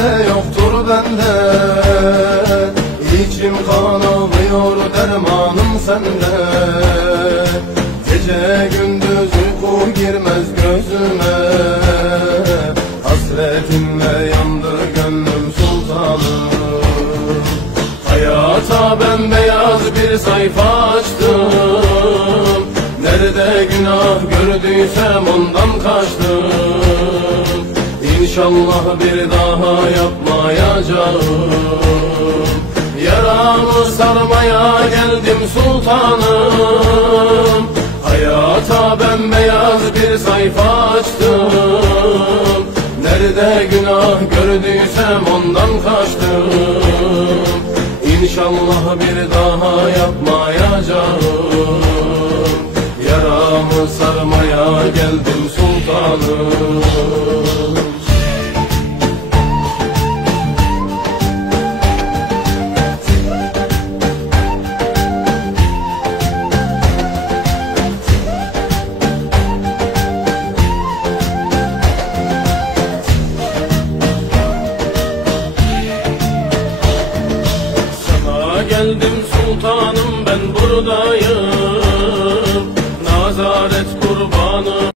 çare yoktur bende. İçim kan ağlıyor, dermanım sende. Gece gündüz uyku girmez gözüme. Hasretinle yandı gönlüm sultanım. Hayata bembeyaz bir sayfa açtım. Nerede günah gördüysem ondan kaçtım. İnşallah bir daha yapmayacağım. Yaramı sarmaya geldim sultanım. Hayata bembeyaz bir sayfa açtım. Nerede günah gördüysem ondan kaçtım. İnşallah bir daha yapmayacağım. Yaramı sarmaya geldim sultanım. Geldim sultanım, ben buradayım.